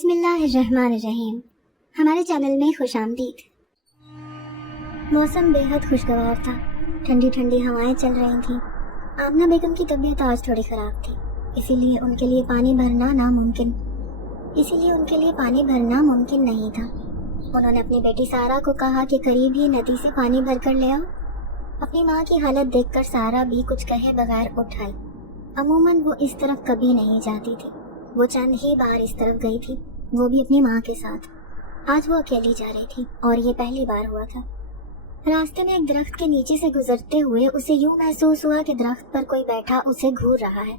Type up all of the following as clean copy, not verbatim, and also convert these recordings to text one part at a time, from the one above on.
بسم اللہ الرحمن الرحیم۔ ہمارے چینل میں خوش آمدید۔ موسم بے حد خوشگوار تھا، ٹھنڈی ٹھنڈی ہوائیں چل رہی تھیں۔ آمنہ بیگم کی طبیعت آج تھوڑی خراب تھی، اسی لیے ان کے لیے پانی بھرنا ممکن نہیں تھا۔ انہوں نے اپنی بیٹی سارہ کو کہا کہ قریب ہی ندی سے پانی بھر کر لے آؤ۔ اپنی ماں کی حالت دیکھ کر سارہ بھی کچھ کہے بغیر اٹھ آئی۔ عموماً وہ اس طرف کبھی نہیں جاتی تھی، وہ چند ہی بار اس طرف گئی تھی، وہ بھی اپنی ماں کے ساتھ۔ آج وہ اکیلی جا رہی تھی اور یہ پہلی بار ہوا تھا۔ راستے میں ایک درخت کے نیچے سے گزرتے ہوئے اسے یوں محسوس ہوا کہ درخت پر کوئی بیٹھا اسے گھور رہا ہے۔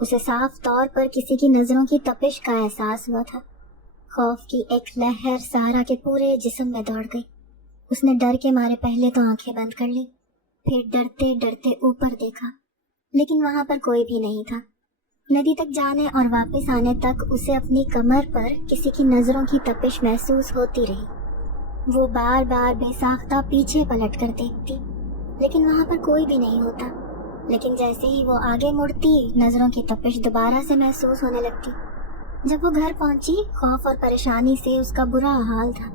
اسے صاف طور پر کسی کی نظروں کی تپش کا احساس ہوا تھا۔ خوف کی ایک لہر سارہ کے پورے جسم میں دوڑ گئی۔ اس نے ڈر کے مارے پہلے تو آنکھیں بند کر لی، پھر ڈرتے ڈرتے اوپر دیکھا، لیکن وہاں پر کوئی بھی نہیں تھا۔ ندی تک جانے اور واپس آنے تک اسے اپنی کمر پر کسی کی نظروں کی تپش محسوس ہوتی رہی۔ وہ بار بار بے ساختہ پیچھے پلٹ کر دیکھتی، لیکن وہاں پر کوئی بھی نہیں ہوتا۔ لیکن جیسے ہی وہ آگے مڑتی، نظروں کی تپش دوبارہ سے محسوس ہونے لگتی۔ جب وہ گھر پہنچی، خوف اور پریشانی سے اس کا برا حال تھا۔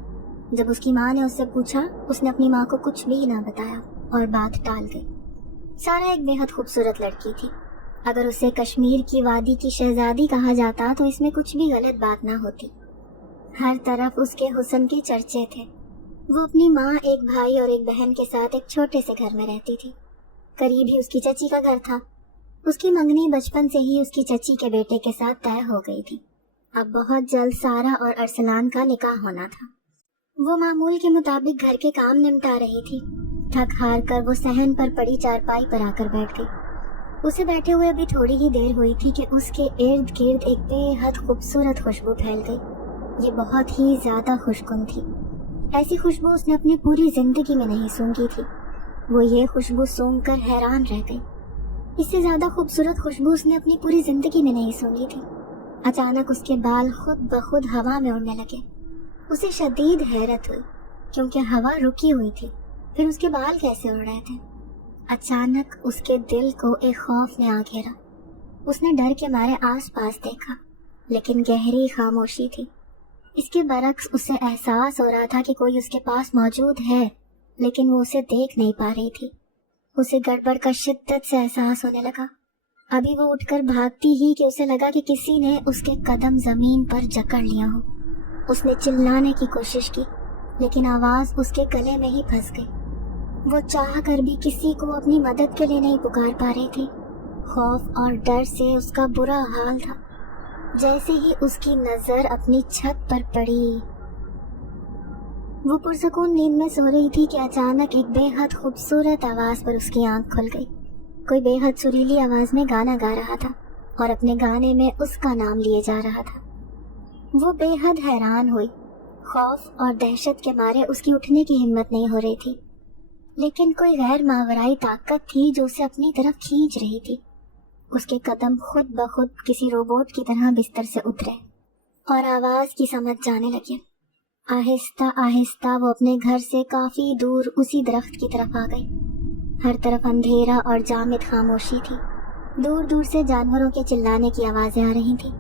جب اس کی ماں نے اس سے پوچھا، اس نے اپنی ماں کو کچھ بھی نہ بتایا اور بات ٹال گئی۔ سارہ ایک بے حد خوبصورت لڑکی تھی۔ اگر اسے کشمیر کی وادی کی شہزادی کہا جاتا تو اس میں کچھ بھی غلط بات نہ ہوتی۔ ہر طرف اس کے حسن کے چرچے تھے۔ وہ اپنی ماں، ایک بھائی اور ایک بہن کے ساتھ ایک چھوٹے سے گھر میں رہتی تھی۔ قریب ہی اس کی چچی کا گھر تھا۔ اس کی منگنی بچپن سے ہی اس کی چچی کے بیٹے کے ساتھ طے ہو گئی تھی۔ اب بہت جلد سارہ اور ارسلان کا نکاح ہونا تھا۔ وہ معمول کے مطابق گھر کے کام نمٹا رہی تھی۔ تھک ہار کر وہ صحن پر پڑی چارپائی پر آ کر بیٹھ گئی۔ اسے بیٹھے ہوئے ابھی تھوڑی ہی دیر ہوئی تھی کہ اس کے ارد گرد ایک بے حد خوبصورت خوشبو پھیل گئی۔ یہ بہت ہی زیادہ خوشگن تھی۔ ایسی خوشبو اس نے اپنی پوری زندگی میں نہیں سونگھی تھی۔ وہ یہ خوشبو سونگ کر حیران رہ گئی۔ اس سے زیادہ خوبصورت خوشبو اس نے اپنی پوری زندگی میں نہیں سونگھی تھی۔ اچانک اس کے بال خود بخود ہوا میں اڑنے لگے۔ اسے شدید حیرت ہوئی، کیونکہ ہوا رکی ہوئی تھی، پھر اس کے بال کیسے اڑ رہے تھے؟ اچانک اس کے دل کو ایک خوف نے آ گھیرا۔ اس نے ڈر کے مارے آس پاس دیکھا، لیکن گہری خاموشی تھی۔ اس کے برعکس اسے احساس ہو رہا تھا کہ کوئی اس کے پاس موجود ہے، لیکن وہ اسے دیکھ نہیں پا رہی تھی۔ اسے گڑبڑ کا شدت سے احساس ہونے لگا۔ ابھی وہ اٹھ کر بھاگتی ہی کہ اسے لگا کہ کسی نے اس کے قدم زمین پر جکڑ لیا ہو۔ اس نے چلانے کی کوشش کی، لیکن آواز اس کے گلے میں ہی پھنس گئی۔ وہ چاہ کر بھی کسی کو اپنی مدد کے لیے نہیں پکار پا رہی تھی۔ خوف اور ڈر سے اس کا برا حال تھا۔ جیسے ہی اس کی نظر اپنی چھت پر پڑی، وہ پرسکون نیند میں سو رہی تھی کہ اچانک ایک بے حد خوبصورت آواز پر اس کی آنکھ کھل گئی۔ کوئی بے حد سریلی آواز میں گانا گا رہا تھا اور اپنے گانے میں اس کا نام لیے جا رہا تھا۔ وہ بے حد حیران ہوئی۔ خوف اور دہشت کے مارے اس کی اٹھنے کی ہمت نہیں ہو رہی تھی، لیکن کوئی غیر ماورائی طاقت تھی جو اسے اپنی طرف کھینچ رہی تھی۔ اس کے قدم خود بخود کسی روبوٹ کی طرح بستر سے اترے اور آواز کی سمجھ جانے لگی۔ آہستہ آہستہ وہ اپنے گھر سے کافی دور اسی درخت کی طرف آ گئی۔ ہر طرف اندھیرا اور جامد خاموشی تھی۔ دور دور سے جانوروں کے چلانے کی آوازیں آ رہی تھیں۔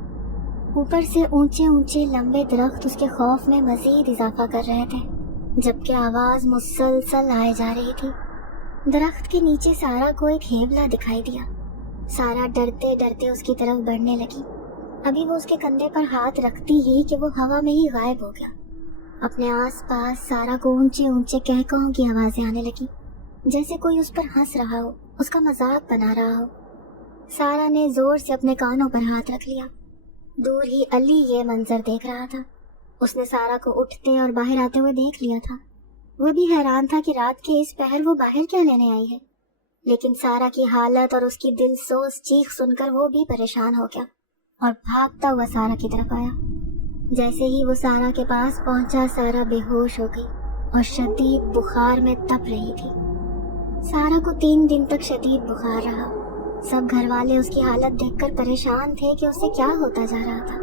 اوپر سے اونچے اونچے لمبے درخت اس کے خوف میں مزید اضافہ کر رہے تھے، جبکہ آواز مسلسل آئے جا رہی تھی۔ درخت کے نیچے سارہ کو ایک ہیبلا دکھائی دیا۔ سارہ ڈرتے ڈرتے اس کی طرف بڑھنے لگی۔ ابھی وہ اس کے کندھے پر ہاتھ رکھتی ہی کہ وہ ہوا میں ہی غائب ہو گیا۔ اپنے آس پاس سارہ کو اونچے اونچے قہقہوں کی آوازیں آنے لگی، جیسے کوئی اس پر ہنس رہا ہو، اس کا مذاق بنا رہا ہو۔ سارہ نے زور سے اپنے کانوں پر ہاتھ رکھ لیا۔ دور ہی علی یہ منظر دیکھ رہا تھا۔ اس نے سارہ کو اٹھتے اور باہر آتے ہوئے دیکھ لیا تھا۔ وہ بھی حیران تھا کہ رات کے اس پہر وہ باہر کیا لینے آئی ہے، لیکن سارہ کی حالت اور اس کی دل سوز چیخ سن کر وہ بھی پریشان ہو گیا اور بھاگتا ہوا سارہ کی طرف آیا۔ جیسے ہی وہ سارہ کے پاس پہنچا، سارہ بے ہوش ہو گئی اور شدید بخار میں تپ رہی تھی۔ سارہ کو 3 دن تک شدید بخار رہا۔ سب گھر والے اس کی حالت دیکھ کر پریشان تھے کہ اسے کیا ہوتا جا رہا تھا،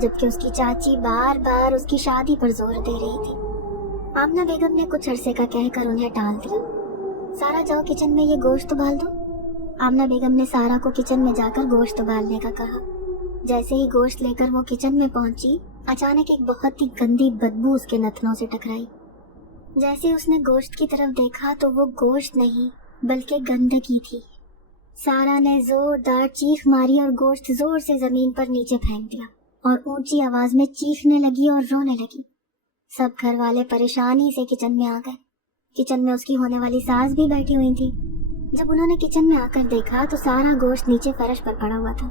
جبکہ اس کی چاچی بار بار اس کی شادی پر زور دے رہی تھی۔ آمنہ بیگم نے کچھ عرصے کا کہہ کر انہیں ٹال دیا۔ سارہ جاؤ کچن میں یہ گوشت ابال دو۔ آمنہ بیگم نے سارہ کو کچن میں جا کر گوشت ابالنے کا کہا۔ जैसे ही गोश्त लेकर वो किचन में पहुंची, अचानक एक बहुत ही गंदी बदबू उसके नथनों से टकराई। जैसे उसने गोश्त की तरफ देखा तो वो गोश्त नहीं बल्कि गंदगी थी। सारा ने जोरदार चीख मारी और गोश्त जोर से जमीन पर नीचे फेंक दिया और ऊंची आवाज में चीखने लगी और रोने लगी। सब घर वाले परेशानी से किचन में आ गए। किचन में उसकी होने वाली सास भी बैठी हुई थी। जब उन्होंने किचन में आकर देखा तो सारा गोश्त नीचे फर्श पर पड़ा हुआ था,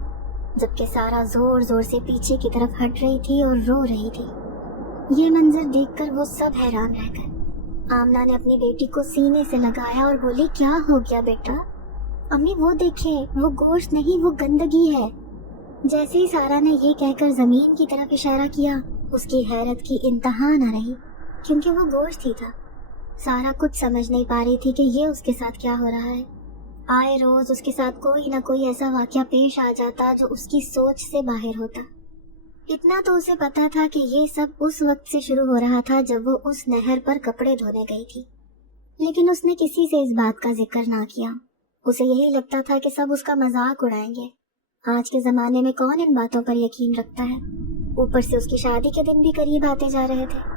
जबकि सारा जोर जोर से पीछे की तरफ हट रही थी और रो रही थी। ये मंजर देखकर वो सब हैरान रह गए। आमना ने अपनी बेटी को सीने से लगाया और बोली, क्या हो गया बेटा? अम्मी वो देखे, वो गोश्त नहीं, वो गंदगी है। जैसे ही सारा ने ये कहकर जमीन की तरफ इशारा किया, उसकी हैरत की इंतहा न रही, क्योंकि वो गोश्त ही था। सारा कुछ समझ नहीं पा रही थी कि ये उसके साथ क्या हो रहा है। आए रोज उसके साथ कोई ना कोई ऐसा वाकया पेश आ जाता जो उसकी सोच से बाहर होता। इतना तो उसे पता था कि ये सब उस वक्त से शुरू हो रहा था जब वो उस नहर पर कपड़े धोने गई थी, लेकिन उसने किसी से इस बात का जिक्र ना किया। उसे यही लगता था कि सब उसका मजाक उड़ाएंगे। आज के जमाने में कौन इन बातों पर यकीन रखता है? ऊपर से उसकी शादी के दिन भी करीब आते जा रहे थे।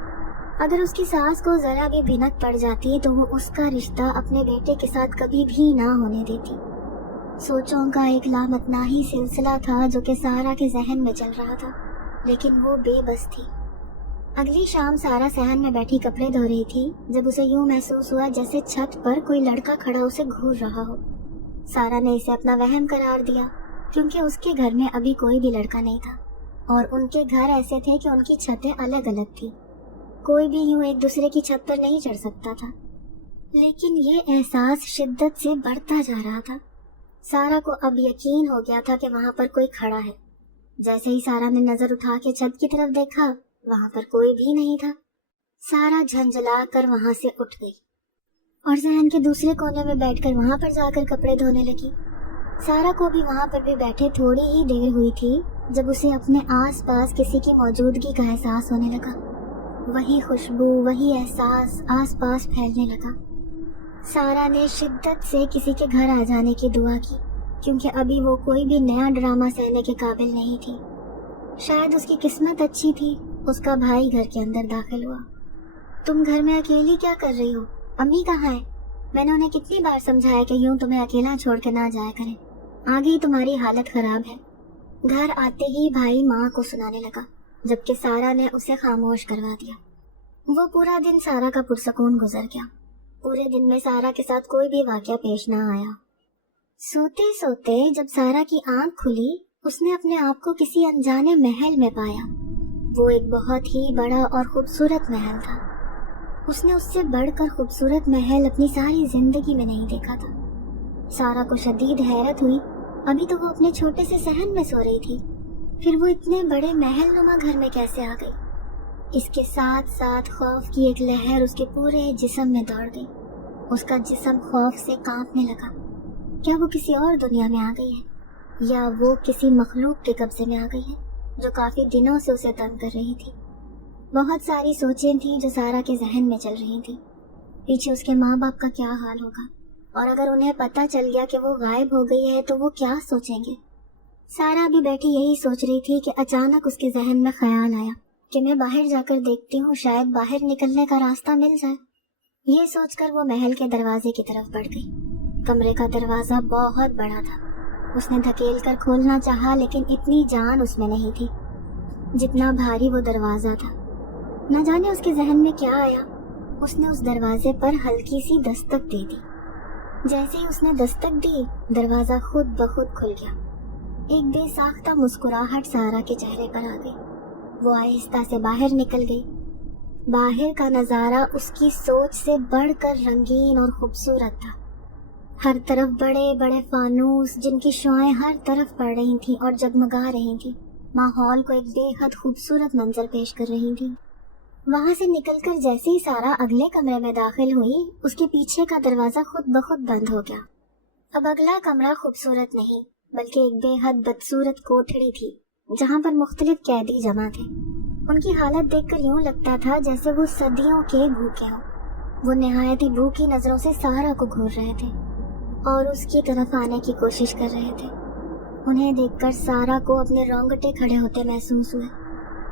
अगर उसकी सास को जरा भी भिनक पड़ जाती तो वो उसका रिश्ता अपने बेटे के साथ कभी भी ना होने देती। सोचों का एक लामतनाही सिलसिला था जो कि सारा के जहन में चल रहा था, लेकिन वो बेबस थी। अगली शाम सारा सहन में बैठी कपड़े धो रही थी जब उसे यूं महसूस हुआ जैसे छत पर कोई लड़का खड़ा उसे घूर रहा हो। सारा ने इसे अपना वहम करार दिया, क्योंकि उसके घर में अभी कोई भी लड़का नहीं था और उनके घर ऐसे थे कि उनकी छतें अलग अलग थी। कोई भी यूं एक दूसरे की छत पर नहीं चढ़ सकता था। लेकिन ये एहसास शिद्दत से बढ़ता जा रहा था। सारा को अब यकीन हो गया था कि वहां पर कोई खड़ा है। जैसे ही सारा ने नजर उठा के छत की तरफ देखा, वहां पर कोई भी नहीं था। सारा झंझला कर वहां से उठ गई और जहन के दूसरे कोने में बैठकर वहां पर जाकर कपड़े धोने लगी। सारा को भी वहां पर भी बैठे थोड़ी ही देर हुई थी जब उसे अपने आस पास किसी की मौजूदगी का एहसास होने लगा। वही खुशबू, वही एहसास आस पास फैलने लगा। सारा ने शिद्दत से किसी के घर आ जाने की दुआ की, क्योंकि अभी वो कोई भी नया ड्रामा सहने के काबिल नहीं थी। शायद उसकी किस्मत अच्छी थी, उसका भाई घर के अंदर दाखिल हुआ। तुम घर में अकेली क्या कर रही हो? अम्मी कहाँ है? मैंने उन्हें कितनी बार समझाया कि यूं तुम्हें अकेला छोड़ के ना जाया करें, आगे तुम्हारी हालत खराब है। घर आते ही भाई माँ को सुनाने लगा, जबकि सारा ने उसे खामोश करवा दिया। वो पूरा दिन सारा का पुरसकून गुजर गया। पूरे दिन में सारा के साथ कोई भी वाकया पेश ना आया। सोते सोते जब सारा की आंख खुली, उसने अपने आप को किसी अनजाने महल में पाया। वो एक बहुत ही बड़ा और खूबसूरत महल था। उसने उससे बढ़कर खूबसूरत महल अपनी सारी जिंदगी में नहीं देखा था। सारा को शदीद हैरत हुई। अभी तो वो अपने छोटे से सहन में सो रही थी, फिर वो इतने बड़े महल नुमा घर में कैसे आ गई? इसके साथ साथ खौफ की एक लहर उसके पूरे जिस्म में दौड़ गई। उसका जिस्म खौफ से कांपने लगा। क्या वो किसी और दुनिया में आ गई है, या वो किसी मखलूक के कब्जे में आ गई है जो काफी दिनों से उसे तंग कर रही थी? बहुत सारी सोचें थी जो सारा के जहन में चल रही थी। पीछे उसके माँ बाप का क्या हाल होगा, और अगर उन्हें पता चल गया कि वो गायब हो गई है तो वो क्या सोचेंगे? सारा भी बैठी यही सोच रही थी कि अचानक उसके जहन में ख्याल आया कि मैं बाहर जाकर देखती हूँ, शायद बाहर निकलने का रास्ता मिल जाए। ये सोचकर वो महल के दरवाजे की तरफ बढ़ गई। कमरे का दरवाजा बहुत बड़ा था। उसने धकेल कर खोलना चाहा, लेकिन इतनी जान उसमें नहीं थी जितना भारी वो दरवाजा था। न जाने उसके जहन में क्या आया, उसने उस दरवाजे पर हल्की सी दस्तक दे दी। जैसे ही उसने दस्तक दी, दरवाजा खुद ब खुद खुल गया। एक बेसाख्ता मुस्कुराहट सारा के चेहरे पर आ गई। वो आहिस्ता से बाहर निकल गई। बाहर का नजारा उसकी सोच से बढ़कर रंगीन और खूबसूरत था। हर तरफ बड़े बड़े फानूस, जिनकी शुआएं हर तरफ पड़ रही थीं और जगमगा रही थीं, माहौल को एक बेहद खूबसूरत मंजर पेश कर रही थी। वहां से निकलकर जैसे ही सारा अगले कमरे में दाखिल हुई, उसके पीछे का दरवाजा खुद ब खुद बंद हो गया। अब अगला कमरा खूबसूरत नहीं बल्कि एक बेहद बदसूरत कोठड़ी थी, जहां पर मुख्तलिफ कैदी जमा थे। उनकी हालत देखकर यूं लगता था जैसे वो सदियों के भूखे हों। वो निहायत ही भूखी नजरों से सारा को घूर रहे थे और उसकी तरफ आने की कोशिश कर रहे थे। उन्हें देखकर सारा को अपने रोंगटे खड़े होते महसूस हुए।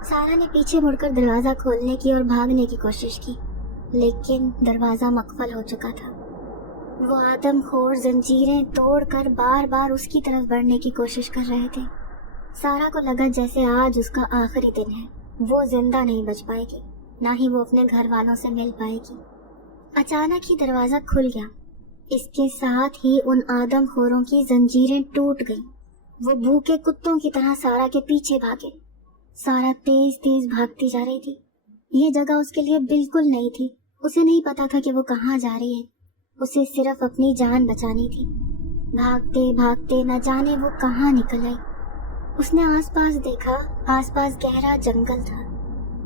सारा ने पीछे मुड़कर दरवाजा खोलने की और भागने की कोशिश की, लेकिन दरवाजा मकफल हो चुका था। वो आदमखोर जंजीरें तोड़कर बार बार उसकी तरफ बढ़ने की कोशिश कर रहे थे। सारा को लगा जैसे आज उसका आखिरी दिन है, वो जिंदा नहीं बच पाएगी, ना ही वो अपने घर वालों से मिल पाएगी। अचानक ही दरवाजा खुल गया। इसके साथ ही उन आदमखोरों की जंजीरें टूट गईं। वो भूखे कुत्तों की तरह सारा के पीछे भागे। सारा तेज तेज भागती जा रही थी। ये जगह उसके लिए बिल्कुल नई थी। उसे नहीं पता था कि वो कहाँ जा रही है। उसे सिर्फ अपनी जान बचानी थी। भागते भागते न जाने वो कहाँ निकल आई। उसने आसपास देखा। आसपास गहरा जंगल था।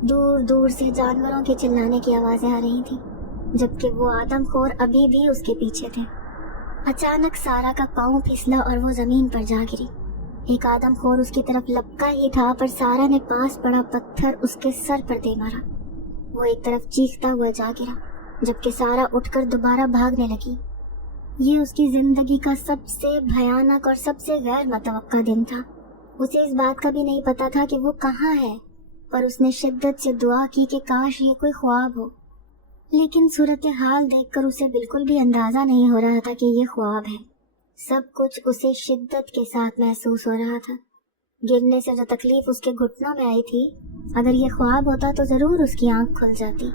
दूर दूर से जानवरों के चिल्लाने की आवाजें आ रही थी, जबकि वो आदमखोर अभी भी उसके पीछे थे। अचानक सारा का पाँव फिसला और वो जमीन पर जा गिरी। एक आदमखोर उसकी तरफ लपका ही था, पर सारा ने पास पड़ा पत्थर उसके सर पर दे मारा। वो एक तरफ चीखता हुआ जा गिरा, जबकि सारा उठकर दोबारा भागने लगी। ये उसकी जिंदगी का सबसे भयानक और सबसे गैर मुतवक्का दिन था। उसे इस बात का भी नहीं पता था कि वो कहाँ है, पर उसने शिद्दत से दुआ की कि काश ये कोई ख्वाब हो। लेकिन सूरत हाल देखकर उसे बिल्कुल भी अंदाजा नहीं हो रहा था कि ये ख्वाब है। सब कुछ उसे शिद्दत के साथ महसूस हो रहा था। गिरने से जो तकलीफ उसके घुटनों में आई थी, अगर ये ख्वाब होता तो जरूर उसकी आंख खुल जाती।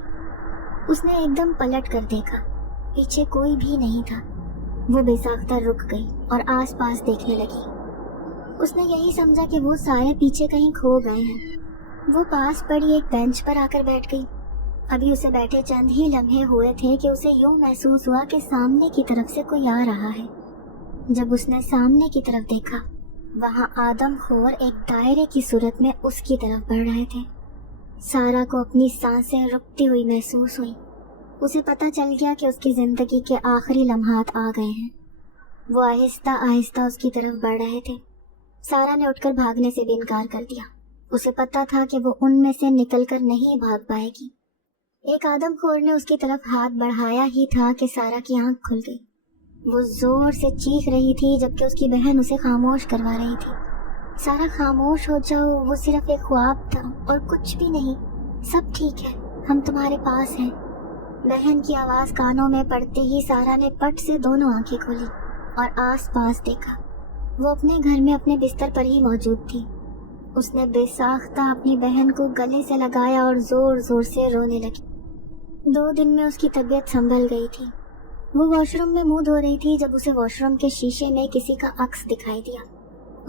उसने एकदम पलट कर देखा, पीछे कोई भी नहीं था। वो बेसाख्ता रुक गई और आसपास देखने लगी। उसने यही समझा कि वो सारे पीछे कहीं खो गए हैं। वो पास पड़ी एक बेंच पर आकर बैठ गई। अभी उसे बैठे चंद ही लम्हे हुए थे कि उसे यूं महसूस हुआ कि सामने की तरफ से कोई आ रहा है। जब उसने सामने की तरफ देखा, वहां आदमखोर एक दायरे की सूरत में उसकी तरफ बढ़ रहे थे। सारा को अपनी सांसें रुकती हुई महसूस हुई। उसे पता चल गया कि उसकी जिंदगी के आखिरी लम्हात आ गए हैं। वो आहिस्ता आहिस्ता उसकी तरफ बढ़ रहे थे। सारा ने उठकर भागने से भी इनकार कर दिया। उसे पता था कि वो उनमें से निकलकर नहीं भाग पाएगी। एक आदमखोर ने उसकी तरफ हाथ बढ़ाया ही था कि सारा की आंख खुल गई। वो जोर से चीख रही थी, जबकि उसकी बहन उसे खामोश करवा रही थी। सारा, खामोश हो जाओ, वो सिर्फ एक ख्वाब था और कुछ भी नहीं। सब ठीक है, हम तुम्हारे पास हैं। बहन की आवाज कानों में पड़ते ही सारा ने पट से दोनों आंखें खोली और आसपास देखा। वो अपने घर में अपने बिस्तर पर ही मौजूद थी। उसने बेसाख्ता अपनी बहन को गले से लगाया और जोर जोर से रोने लगी। 2 दिन में उसकी तबीयत संभल गई थी। वो वॉशरूम में मुंह धो रही थी जब उसे वॉशरूम के शीशे में किसी का अक्स दिखाई दिया।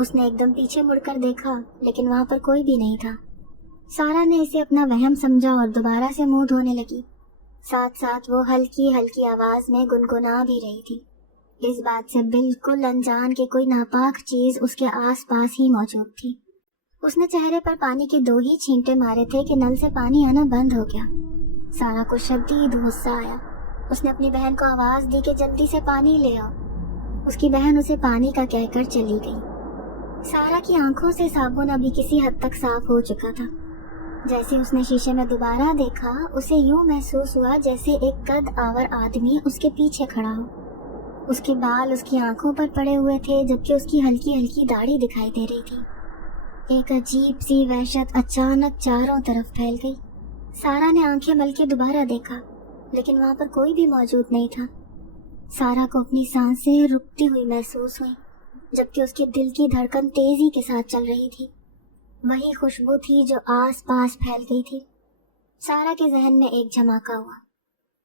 उसने एकदम पीछे मुड़कर देखा, लेकिन वहां पर कोई भी नहीं था। सारा ने इसे अपना वहम समझा और दोबारा से मुंह धोने लगी। साथ साथ वो हल्की हल्की आवाज में गुनगुना भी रही थी, इस बात से बिल्कुल अनजान कि कोई नापाक चीज उसके आसपास ही मौजूद थी। उसने चेहरे पर पानी के 2 ही छींटे मारे थे कि नल से पानी आना बंद हो गया। सारा को शदीद गुस्सा आया। उसने अपनी बहन को आवाज दी कि जल्दी से पानी ले आओ। उसकी बहन उसे पानी का कहकर चली गई। सारा की आंखों से साबुन अभी किसी हद तक साफ हो चुका था। जैसे उसने शीशे में दोबारा देखा, उसे यूं महसूस हुआ जैसे एक कद आवर आदमी उसके पीछे खड़ा हो। उसके बाल उसकी आंखों पर पड़े हुए थे, जबकि उसकी हल्की हल्की दाढ़ी दिखाई दे रही थी। एक अजीब सी वहशत अचानक चारों तरफ फैल गई। सारा ने आंखें मल के दोबारा देखा, लेकिन वहां पर कोई भी मौजूद नहीं था। सारा को अपनी सांसें रुकती हुई महसूस हुई, जबकि उसके दिल की धड़कन तेजी के साथ चल रही थी। वही खुशबू थी जो आस पास फैल गई थी। सारा के जहन में एक झमाका हुआ।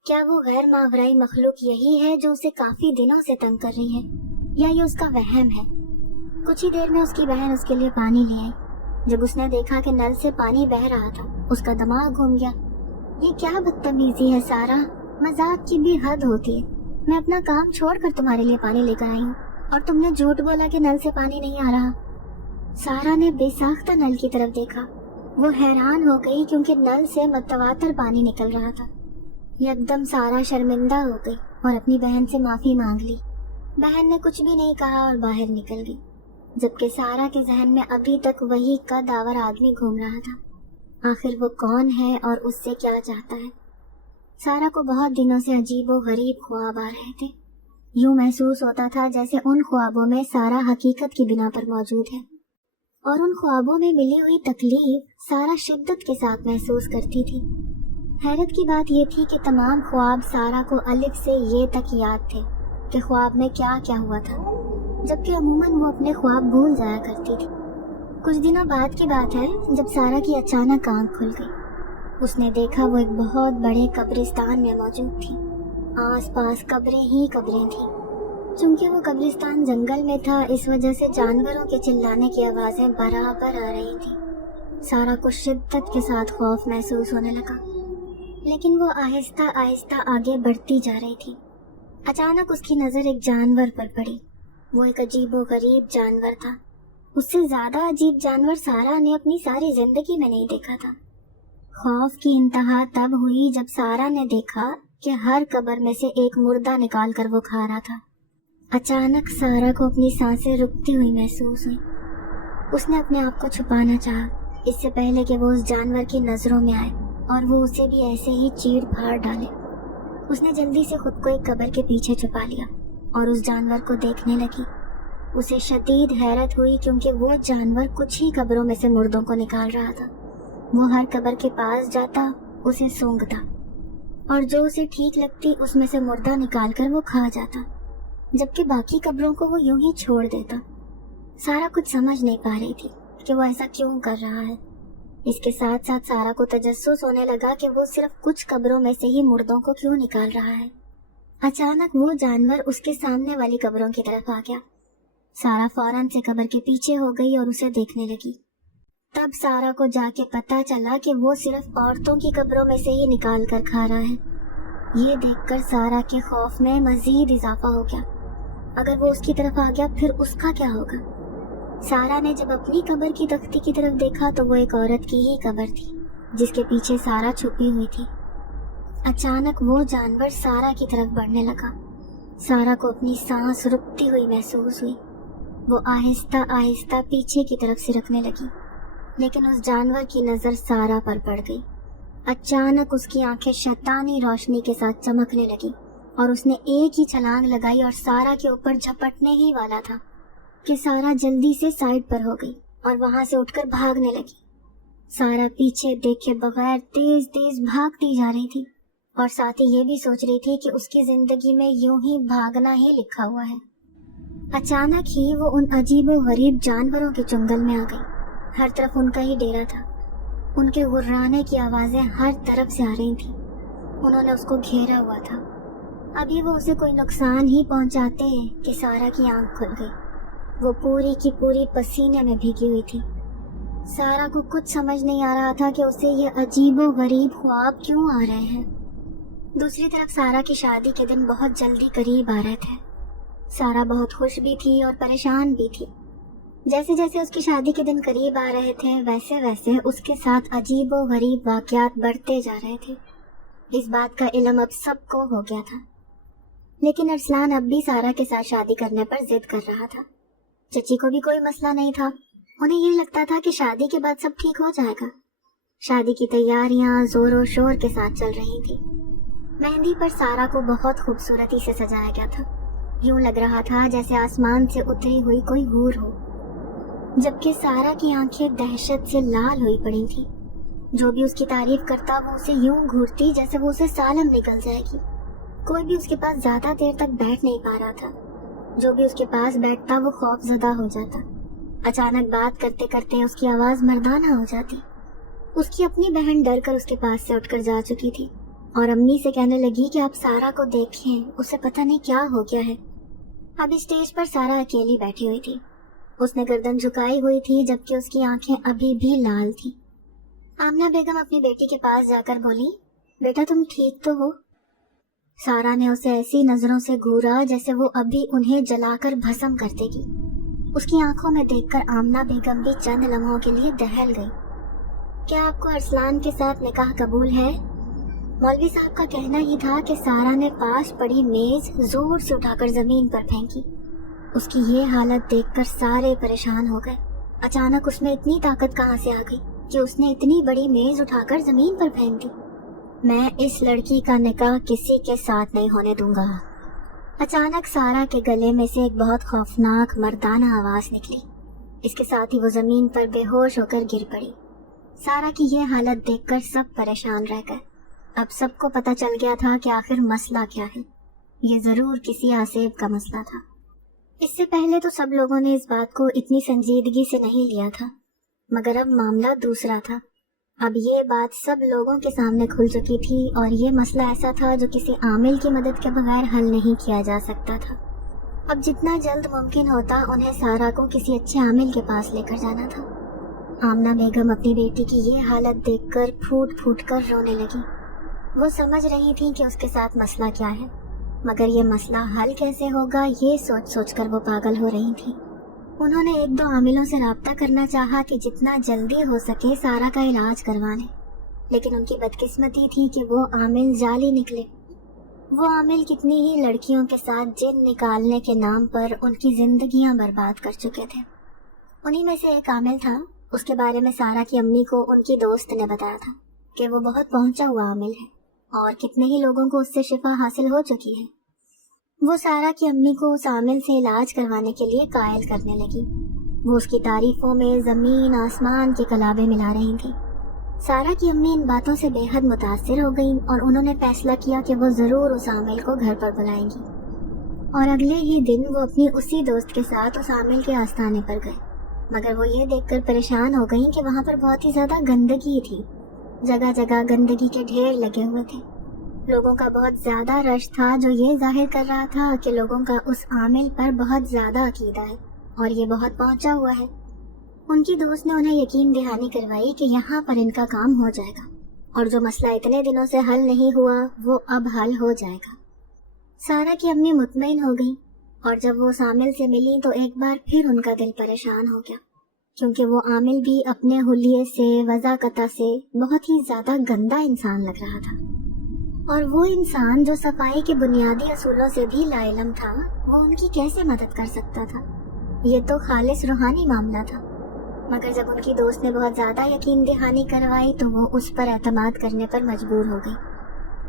क्या वो गैर मावराई मखलूक यही है जो उसे काफी दिनों से तंग कर रही है, या ये उसका वहम है? कुछ ही देर में उसकी बहन उसके लिए पानी ले आई। जब उसने देखा कि नल से पानी बह रहा था, उसका दिमाग घूम गया। ये क्या बदतमीजी है सारा, मजाक की भी हद होती है। मैं अपना काम छोड़कर तुम्हारे लिए पानी लेकर आई हूँ और तुमने झूठ बोला कि नल से पानी नहीं आ रहा। सारा ने बेसाख्ता नल की तरफ देखा। वो हैरान हो गई क्योंकि नल से मतवातर पानी निकल रहा था। एकदम सारा शर्मिंदा हो गई और अपनी बहन से माफी मांग ली। बहन ने कुछ भी नहीं कहा और बाहर निकल गई, जबकि सारा के जहन में अभी तक वही कद-आवर आदमी घूम रहा था। आखिर वो कौन है और उससे क्या चाहता है? सारा को बहुत दिनों से अजीबो गरीब ख्वाब आ रहे थे। यूं महसूस होता था जैसे उन ख्वाबों में सारा हकीकत की बिना पर मौजूद है, और उन ख्वाबों में मिली हुई तकलीफ सारा शिद्दत के साथ महसूस करती थी। हैरत की बात यह थी कि तमाम ख्वाब सारा को अलिफ से ये तक याद थे कि ख्वाब में क्या क्या हुआ था, जबकि अमूमन वो अपने ख्वाब भूल जाया करती थी। कुछ दिनों बाद की बात है जब सारा की अचानक आंख खुल गई। उसने देखा वो एक बहुत बड़े कब्रिस्तान में मौजूद थी। आसपास कब्रें ही कब्रें थी। चूंकि वो कब्रिस्तान जंगल में था, इस वजह से जानवरों के चिल्लाने की आवाजें बराबर आ रही थी। सारा को शिद्दत के साथ खौफ महसूस होने लगा, लेकिन वो आहिस्ता आहिस्ता आगे बढ़ती जा रही थी। अचानक उसकी नजर एक जानवर पर पड़ी। वो एक अजीबो गरीब जानवर था। उससे ज्यादा अजीब जानवर सारा ने अपनी सारी जिंदगी में नहीं देखा था। खौफ की इंतहा तब हुई जब सारा ने देखा कि हर कब्र में से एक मुर्दा निकाल कर वो खा रहा था। अचानक सारा को अपनी सांसें रुकती हुई महसूस हुई। उसने अपने आप को छुपाना चाहा, इससे पहले कि वो उस जानवर की नजरों में आए और वो उसे भी ऐसे ही चीड़ फाड़ डाले। उसने जल्दी से खुद को एक कब्र के पीछे छुपा लिया और उस जानवर को देखने लगी। उसे शदीद हैरत हुई क्योंकि वो जानवर कुछ ही कब्रों में से मुर्दों को निकाल रहा था। वो हर कब्र के पास जाता, उसे सूंघता और जो उसे ठीक लगती उसमें से मुर्दा निकाल कर वो खा जाता, जबकि बाकी कब्रों को वो यूं ही छोड़ देता। सारा कुछ समझ नहीं पा रही थी कि वो ऐसा क्यों कर रहा है। इसके साथ साथ सारा को तजस्सुस होने लगा कि वो सिर्फ कुछ कब्रों में से ही मुर्दों को क्यों निकाल रहा है। अचानक वो जानवर उसके सामने वाली कब्रों की तरफ आ गया। सारा फौरन से कब्र के पीछे हो गई और उसे देखने लगी। तब सारा को जाके पता चला कि वो सिर्फ औरतों की कब्रों में से ही निकाल कर खा रहा है। ये देखकर सारा के खौफ में मजीद इजाफा हो गया। अगर वो उसकी तरफ आ गया फिर उसका क्या होगा। सारा ने जब अपनी कब्र की तख्ती की तरफ देखा तो वो एक औरत की ही कब्र थी जिसके पीछे सारा छुपी हुई थी। अचानक वो जानवर सारा की तरफ बढ़ने लगा। सारा को अपनी सांस रुकती हुई महसूस हुई। वो आहिस्ता आहिस्ता पीछे की तरफ सिरकने लगी, लेकिन उस जानवर की नजर सारा पर पड़ गई। अचानक उसकी आंखें शैतानी रोशनी के साथ चमकने लगी और उसने एक ही छलांग लगाई और सारा के ऊपर झपटने ही वाला था कि सारा जल्दी से साइड पर हो गई और वहां से उठकर भागने लगी। सारा पीछे देखे बगैर तेज तेज भागती जा रही थी और साथ ही ये भी सोच रही थी कि उसकी जिंदगी में यूं ही भागना ही लिखा हुआ है। अचानक ही वो उन अजीबो गरीब जानवरों के चंगल में आ गई। हर तरफ उनका ही डेरा था। उनके गुर्राने की आवाजें हर तरफ से आ रही थी। उन्होंने उसको घेरा हुआ था। अभी वो उसे कोई नुकसान ही पहुंचाते कि सारा की आंख खुल गई। वो पूरी की पूरी पसीने में भीगी हुई थी। सारा को कुछ समझ नहीं आ रहा था कि उसे ये अजीबो गरीब ख्वाब क्यों आ रहे हैं। दूसरी तरफ सारा की शादी के दिन बहुत जल्दी करीब आ रहे थे। सारा बहुत खुश भी थी और परेशान भी थी। जैसे जैसे उसकी शादी के दिन करीब आ रहे थे वैसे वैसे उसके साथ अजीबो गरीब वाकयात बढ़ते जा रहे थे। इस बात का इल्म अब सबको हो गया था, लेकिन अरसलान अब भी सारा के साथ शादी करने पर जिद कर रहा था। चची को भी कोई मसला नहीं था। उन्हें ये लगता था कि शादी के बाद सब ठीक हो जाएगा। शादी की तैयारियां जोरों शोर के साथ चल रही थी। मेहंदी पर सारा को बहुत खूबसूरती से सजाया गया था। यूं लग रहा था जैसे आसमान से उतरी हुई कोई हूर हो, जबकि सारा की आंखें दहशत से लाल हुई पड़ी थी। जो भी उसकी तारीफ करता वो उसे यूं घूरती जैसे वो उसे सालम निकल जाएगी। कोई भी उसके पास ज्यादा देर तक बैठ नहीं पा रहा था। जो भी उसके पास बैठता वो खौफजदा हो जाता। अचानक बात करते करते उसकी आवाज मर्दाना हो जाती। उसकी अपनी बहन डर कर उसके पास से उठकर जा चुकी थी और अम्मी से कहने लगी कि आप सारा को देखें, उसे पता नहीं क्या हो गया है। अभी स्टेज पर सारा अकेली बैठी हुई थी। उसने गर्दन झुकाई हुई थी जबकि उसकी आंखें अभी भी लाल थी। आमना बेगम अपनी बेटी के पास जाकर बोली, बेटा तुम ठीक तो हो? सारा ने उसे ऐसी नजरों से घूरा जैसे वो अभी उन्हें जलाकर भस्म कर देगी। उसकी आंखों में देखकर आमना बेगम भी चंद लम्हों के लिए दहल गई। क्या आपको अरसलान के साथ निकाह कबूल है? मौलवी साहब का कहना ही था कि सारा ने पास पड़ी मेज जोर से उठाकर जमीन पर फेंकी। उसकी ये हालत देखकर सारे परेशान हो गए। अचानक उसमें इतनी ताकत कहाँ से आ गई कि उसने इतनी बड़ी मेज उठाकर जमीन पर फेंक दी। मैं इस लड़की का निकाह किसी के साथ नहीं होने दूंगा। اچانک سارا کے گلے میں سے ایک بہت خوفناک مردانہ آواز نکلی۔ اس کے ساتھ ہی وہ زمین پر بے ہوش ہو کر گر پڑی۔ سارا کی یہ حالت دیکھ کر سب پریشان رہ گئے۔ اب سب کو پتہ چل گیا تھا کہ آخر مسئلہ کیا ہے۔ یہ ضرور کسی آسیب کا مسئلہ تھا۔ اس سے پہلے تو سب لوگوں نے اس بات کو اتنی سنجیدگی سے نہیں لیا تھا، مگر اب معاملہ دوسرا تھا۔ اب یہ بات سب لوگوں کے سامنے کھل چکی تھی اور یہ مسئلہ ایسا تھا جو کسی عامل کی مدد کے بغیر حل نہیں کیا جا سکتا تھا۔ اب جتنا جلد ممکن ہوتا انہیں سارا کو کسی اچھے عامل کے پاس لے کر جانا تھا۔ آمنہ بیگم اپنی بیٹی کی یہ حالت دیکھ کر پھوٹ پھوٹ کر رونے لگی۔ وہ سمجھ رہی تھیں کہ اس کے ساتھ مسئلہ کیا ہے، مگر یہ مسئلہ حل کیسے ہوگا یہ سوچ سوچ کر وہ پاگل ہو رہی تھیں۔ انہوں نے ایک دو عاملوں سے رابطہ کرنا چاہا کہ جتنا جلدی ہو سکے سارا کا علاج کروالیں، لیکن ان کی بدقسمتی تھی کہ وہ عامل جعلی نکلے۔ وہ عامل کتنی ہی لڑکیوں کے ساتھ جن نکالنے کے نام پر ان کی زندگیاں برباد کر چکے تھے۔ انہی میں سے ایک عامل تھا، اس کے بارے میں سارا کی امی کو ان کی دوست نے بتایا تھا کہ وہ بہت پہنچا ہوا عامل ہے اور کتنے ہی لوگوں کو اس سے شفا حاصل ہو چکی ہے۔ وہ سارا کی امی کو اس عامل سے علاج کروانے کے لیے قائل کرنے لگی۔ وہ اس کی تعریفوں میں زمین آسمان کے کلابے ملا رہی تھی۔ سارا کی امی ان باتوں سے بے حد متاثر ہو گئیں اور انہوں نے فیصلہ کیا کہ وہ ضرور اس عامل کو گھر پر بلائیں گی، اور اگلے ہی دن وہ اپنی اسی دوست کے ساتھ اس عامل کے آستانے پر گئے۔ مگر وہ یہ دیکھ کر پریشان ہو گئیں کہ وہاں پر بہت ہی زیادہ گندگی تھی۔ جگہ جگہ گندگی کے ڈھیر لگے ہوئے تھے۔ لوگوں کا بہت زیادہ رش تھا جو یہ ظاہر کر رہا تھا کہ لوگوں کا اس عامل پر بہت زیادہ عقیدہ ہے اور یہ بہت پہنچا ہوا ہے۔ ان کی دوست نے انہیں یقین دہانی کروائی کہ یہاں پر ان کا کام ہو جائے گا، اور جو مسئلہ اتنے دنوں سے حل نہیں ہوا وہ اب حل ہو جائے گا۔ سارا کی امی مطمئن ہو گئی، اور جب وہ اس عامل سے ملی تو ایک بار پھر ان کا دل پریشان ہو گیا، کیونکہ وہ عامل بھی اپنے حلیے سے وضاقتہ سے بہت ہی زیادہ گندا انسان لگ رہا تھا، اور وہ انسان جو صفائی کے بنیادی اصولوں سے بھی لا علم تھا وہ ان کی کیسے مدد کر سکتا تھا؟ یہ تو خالص روحانی معاملہ تھا۔ مگر جب ان کی دوست نے بہت زیادہ یقین دہانی کروائی تو وہ اس پر اعتماد کرنے پر مجبور ہو گئی،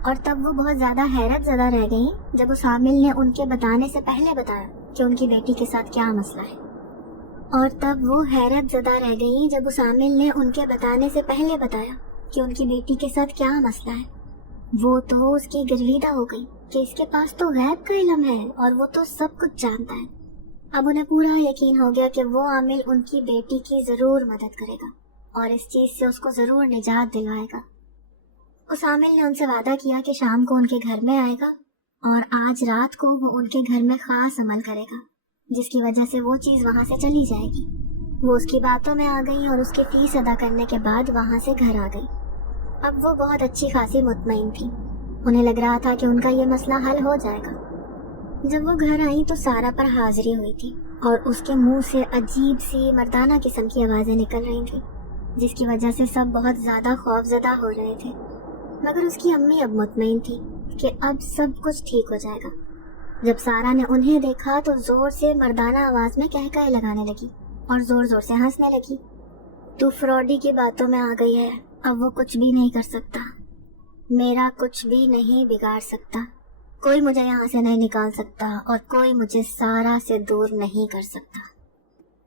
اور تب وہ بہت زیادہ حیرت زدہ رہ گئیں جب اس عامل نے ان کے بتانے سے پہلے بتایا کہ ان کی بیٹی کے ساتھ کیا مسئلہ ہے۔ اور تب وہ حیرت زدہ رہ گئیں جب اس عامل نے ان کے بتانے سے پہلے بتایا کہ ان کی بیٹی کے ساتھ کیا مسئلہ ہے۔ وہ تو اس کی گرویدہ ہو گئی کہ اس کے پاس تو غیب کا علم ہے اور وہ تو سب کچھ جانتا ہے۔ اب انہیں پورا یقین ہو گیا کہ وہ عامل ان کی بیٹی کی ضرور مدد کرے گا اور اس چیز سے اس کو ضرور نجات دلوائے گا۔ اس عامل نے ان سے وعدہ کیا کہ شام کو ان کے گھر میں آئے گا اور آج رات کو وہ ان کے گھر میں خاص عمل کرے گا، جس کی وجہ سے وہ چیز وہاں سے چلی جائے گی۔ وہ اس کی باتوں میں آ گئی اور اس کی فیس ادا کرنے کے بعد وہاں سے گھر آ گئی۔ اب وہ بہت اچھی خاصی مطمئن تھی، انہیں لگ رہا تھا کہ ان کا یہ مسئلہ حل ہو جائے گا۔ جب وہ گھر آئیں تو سارا پر حاضری ہوئی تھی اور اس کے منہ سے عجیب سی مردانہ قسم کی آوازیں نکل رہی تھیں، جس کی وجہ سے سب بہت زیادہ خوف زدہ ہو رہے تھے۔ مگر اس کی امی اب مطمئن تھی کہ اب سب کچھ ٹھیک ہو جائے گا۔ جب سارا نے انہیں دیکھا تو زور سے مردانہ آواز میں کہکہے لگانے لگی اور زور زور سے ہنسنے لگی۔ تو فراڈی کی باتوں میں آ گئی ہے، اب وہ کچھ بھی نہیں کر سکتا، میرا کچھ بھی نہیں بگاڑ سکتا، کوئی مجھے یہاں سے نہیں نکال سکتا اور کوئی مجھے سارا سے دور نہیں کر سکتا۔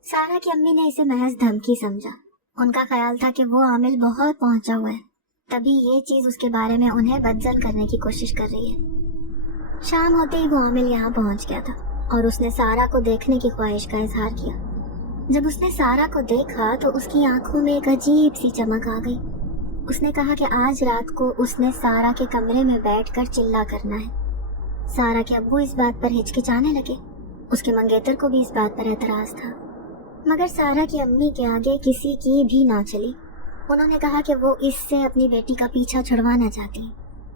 سارا کی امی نے اسے محض دھمکی سمجھا۔ ان کا خیال تھا کہ وہ عامل بہت پہنچا ہوا ہے، تبھی یہ چیز اس کے بارے میں انہیں بدزن کرنے کی کوشش کر رہی ہے۔ شام ہوتے ہی وہ عامل یہاں پہنچ گیا تھا اور اس نے سارا کو دیکھنے کی خواہش کا اظہار کیا۔ جب اس نے سارا کو دیکھا تو اس کی آنکھوں میں ایک عجیب سی چمک آ گئی۔ اس نے کہا کہ آج رات کو اس نے سارا کے کمرے میں بیٹھ کر چلا کرنا ہے۔ سارا کے ابو اس بات پر ہچکچانے لگے، اس کے منگیتر کو بھی اس بات پر اعتراض تھا، مگر سارا کی امی کے آگے کسی کی بھی نہ چلی۔ انہوں نے کہا کہ وہ اس سے اپنی بیٹی کا پیچھا چھڑوانا چاہتی ہیں،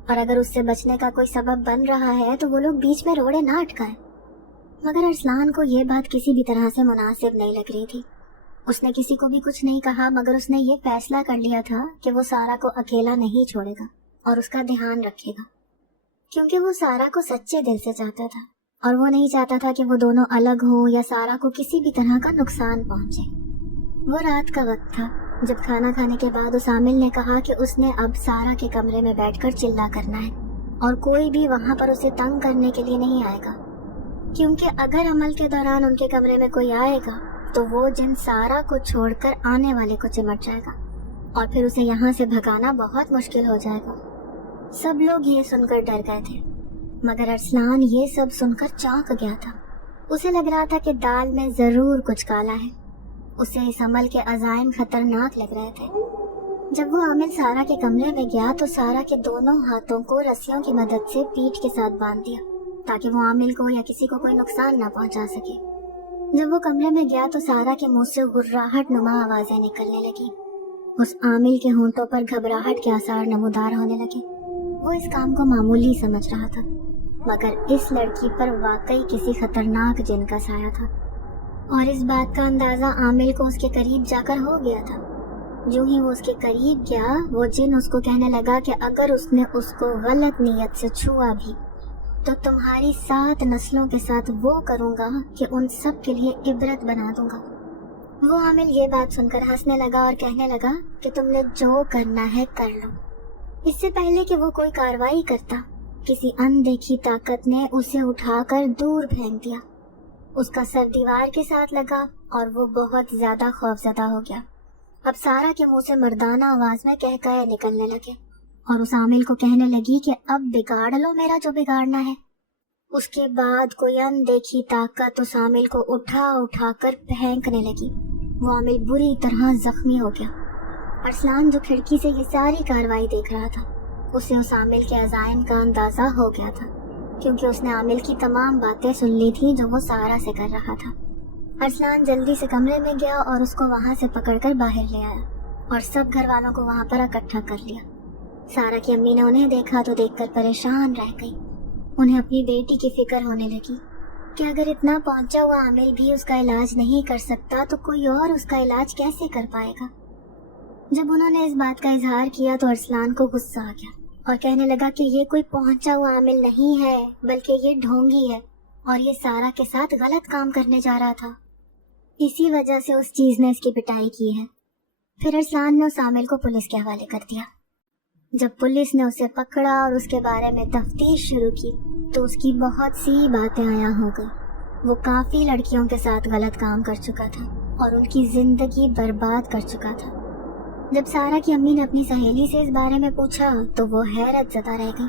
اور اگر اس سے بچنے کا کوئی سبب بن رہا ہے تو وہ لوگ بیچ میں روڑے نہ اٹکائیں۔ مگر ارسلان کو یہ بات کسی بھی طرح سے مناسب نہیں لگ رہی تھی۔ اس نے کسی کو بھی کچھ نہیں کہا، مگر اس نے یہ فیصلہ کر لیا تھا کہ وہ سارا کو اکیلا نہیں چھوڑے گا اور اس کا دھیان رکھے گا، کیونکہ وہ سارا کو سچے دل سے چاہتا تھا اور وہ نہیں چاہتا تھا کہ وہ دونوں الگ ہوں یا سارا کو کسی بھی طرح کا نقصان پہنچے۔ وہ رات کا وقت تھا جب کھانا کھانے کے بعد اس عامل نے کہا کہ اس نے اب سارا کے کمرے میں بیٹھ کر چلا کرنا ہے اور کوئی بھی وہاں پر اسے تنگ کرنے کے لیے نہیں آئے گا۔ क्योंकि अगर अमल के दौरान उनके कमरे में कोई आएगा तो वो जिन सारा को छोड़कर आने वाले को चिमट जाएगा और फिर उसे यहाँ से भगाना बहुत मुश्किल हो जाएगा। सब लोग ये सुनकर डर गए थे, मगर अरसलान ये सब सुनकर चौंक गया था। उसे लग रहा था कि दाल में जरूर कुछ काला है। उसे इस अमल के अज़ाइम खतरनाक लग रहे थे। जब वो आमिल सारा के कमरे में गया तो सारा के दोनों हाथों को रस्सियों की मदद से पीठ के साथ बांध दिया ताकि वो आमिल को या किसी को कोई नुकसान न पहुंचा सके। जब वो कमरे में गया तो सारा के मुंह से गुर्राहट नुमा आवाजें निकलने लगी। उस आमिल के होंठों पर घबराहट के आसार नमूदार होने लगे। वो इस काम को मामूली समझ रहा था, मगर इस लड़की पर वाकई किसी खतरनाक जिन का साया था और इस बात का अंदाजा आमिल को उसके करीब जाकर हो गया था। जो ही वो उसके करीब गया वो जिन उसको कहने लगा कि अगर उसने उसको गलत नीयत से छुआ भी तो तुम्हारी 7 नस्लों के साथ वो करूँगा कि उन सब के लिए इबरत बना दूंगा। वो आमिल ये बात सुनकर हंसने लगा और कहने लगा कि तुमने जो करना है कर लो। इससे पहले कि वो कोई कार्रवाई करता, किसी अनदेखी ताकत ने उसे उठाकर दूर फेंक दिया। उसका सर दीवार के साथ लगा और वो बहुत ज्यादा खौफजदा हो गया। अब सारा के मुंह से मर्दाना आवाज में कहकहे निकलने लगे और उस आमिल को कहने लगी कि अब बिगाड़ लो मेरा जो बिगाड़ना है। उसके बाद कोई अनदेखी ताकत उस आमिल को उठा उठा कर फेंकने लगी। वो आमिल बुरी तरह जख्मी हो गया। अरसलान जो खिड़की से ये सारी कार्रवाई देख रहा था, उसे उस आमिल के अज़ाइम का अंदाजा हो गया था, क्योंकि उसने आमिल की तमाम बातें सुन ली थी जो वो सारा से कर रहा था। अरसलान जल्दी से कमरे में गया और उसको वहां से पकड़कर बाहर ले आया और सब घर वालों को वहां पर इकट्ठा कर लिया। सारा की अम्मी ने उन्हें देखा तो देखकर परेशान रह गई। उन्हें अपनी बेटी की फिक्र होने लगी कि अगर इतना पहुंचा हुआ आमिल भी उसका इलाज नहीं कर सकता तो कोई और उसका इलाज कैसे कर पाएगा। जब उन्होंने इस बात का इजहार किया तो अरसलान को गुस्सा आ गया और कहने लगा कि ये कोई पहुंचा हुआ आमिल नहीं है, बल्कि ये ढोंगी है और ये सारा के साथ गलत काम करने जा रहा था। इसी वजह से उस चीज ने इसकी पिटाई की है। फिर अरसलान ने उस आमिल को पुलिस के हवाले कर दिया। जब पुलिस ने उसे पकड़ा और उसके बारे में तफ्तीश शुरू की तो उसकी बहुत सी बातें आया हो गई। वो काफी लड़कियों के साथ गलत काम कर चुका था और उनकी जिंदगी बर्बाद कर चुका था। जब सारा की अम्मी ने अपनी सहेली से इस बारे में पूछा तो वो हैरत ज़दा रह गई।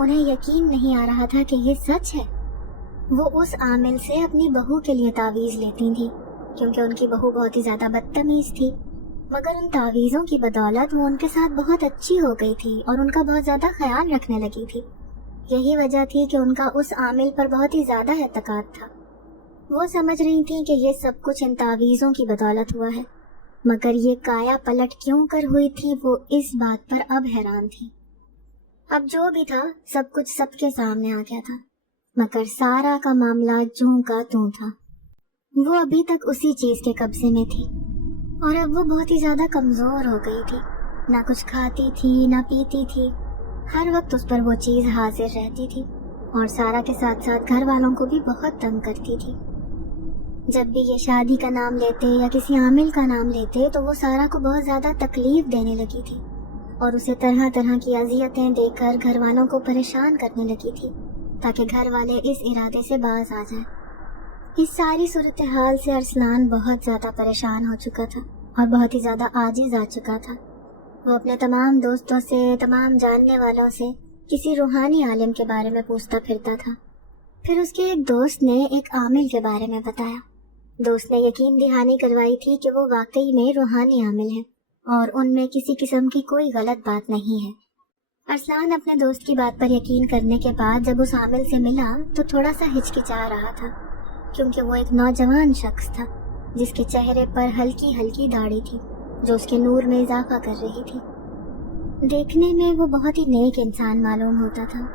उन्हें यकीन नहीं आ रहा था कि ये सच है। वो उस आमिल से अपनी बहू के लिए तावीज़ लेती थी क्योंकि उनकी बहू बहुत ही ज़्यादा बदतमीज़ थी, मगर उन तावीज़ों की बदौलत वो उनके साथ बहुत अच्छी हो गई थी और उनका बहुत ज़्यादा ख्याल रखने लगी थी। यही वजह थी कि उनका उस आमिल पर बहुत ही ज़्यादा एतकाद था। वो समझ रही थी कि ये सब कुछ इन तावीज़ों की बदौलत हुआ है, मगर ये काया पलट क्यों कर हुई थी वो इस बात पर अब हैरान थी। अब जो भी था सब कुछ सबके सामने आ गया था, मगर सारा का मामला जूं का तूं था। वो अभी तक उसी चीज के कब्जे में थी और अब वो बहुत ही ज्यादा कमजोर हो गई थी। ना कुछ खाती थी ना पीती थी, हर वक्त उस पर वो चीज हाजिर रहती थी और सारा के साथ साथ घर वालों को भी बहुत तंग करती थी। जब भी ये शादी का नाम लेते या किसी आमिल का नाम लेते तो वो सारा को बहुत ज्यादा तकलीफ देने लगी थी और उसे तरह तरह की अजियतें देकर घर वालों को परेशान करने लगी थी ताकि घर वाले इस इरादे से बाज आ जाए। इस सारी सूरत हाल से अरसलान बहुत ज्यादा परेशान हो चुका था और बहुत ही ज्यादा आजिज आ चुका था। वो अपने तमाम दोस्तों से, तमाम जानने वालों से किसी रूहानी आलिम के बारे में पूछता फिरता था। फिर उसके एक दोस्त ने एक आमिल के बारे में बताया। दोस्त ने यकीन दहानी करवाई थी कि वो वाकई में रूहानी आमिल है और उनमें किसी किस्म की कोई गलत बात नहीं है। अरसलान अपने दोस्त की बात पर यकीन करने के बाद जब उस आमिल से मिला तो थोड़ा सा हिचकिचा रहा था क्योंकि वो एक नौजवान शख्स था जिसके चेहरे पर हल्की हल्की दाढ़ी थी जो उसके नूर में इजाफा कर रही थी। देखने में वो बहुत ही नेक इंसान मालूम होता था।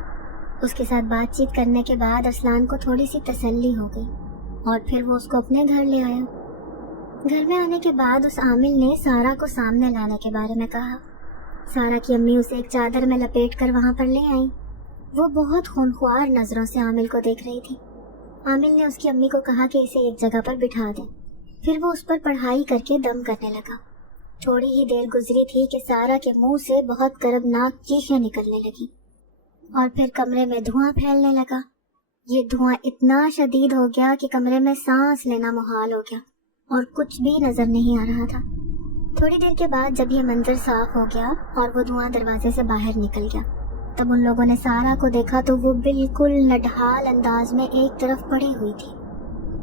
उसके साथ बातचीत करने के बाद अरसलान को थोड़ी सी तसल्ली हो गई और फिर वो उसको अपने घर ले आया। घर में आने के बाद उस आमिल ने सारा को सामने लाने के बारे में कहा। सारा की अम्मी उसे एक चादर में लपेट कर वहां पर ले आई। वो बहुत खूनख्वार नजरों से आमिल को देख रही थी। आमिल ने उसकी अम्मी को कहा कि इसे एक जगह पर बिठा दे। फिर वो उस पर पढ़ाई करके दम करने लगा। थोड़ी ही देर गुजरी थी कि सारा के मुंह से बहुत करबनाक चीखें निकलने लगी और फिर कमरे में धुआं फैलने लगा। ये धुआं इतना शदीद हो गया कि कमरे में सांस लेना मुहाल हो गया और कुछ भी नजर नहीं आ रहा था। थोड़ी देर के बाद जब ये मंजर साफ हो गया और वो धुआं दरवाजे से बाहर निकल गया, तब उन लोगों ने सारा को देखा तो वो बिल्कुल नढाल अंदाज में एक तरफ पड़ी हुई थी।